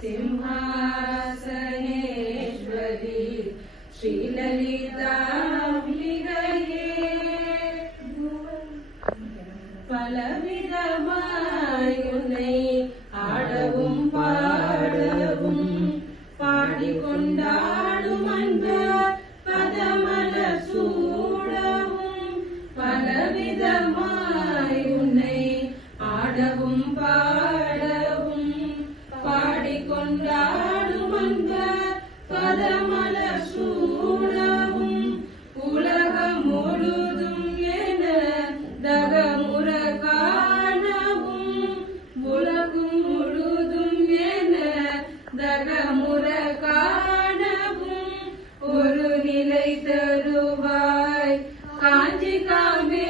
सिंहासनेश्वरी श्रीललिता பலவிதமாயுனை ஆடவும் பாடவும் பாடிக்கொண்டார் பாடவும் பாடவும் பாடிக்கொண்டாடும் அந்த பதமல சூடவும். உலகம் முழுதும் என தகமுற காணவும். உலகம் முழுதும் என தகமுற காணவும். ஒரு நிலை தருவாய் காஞ்சி காமே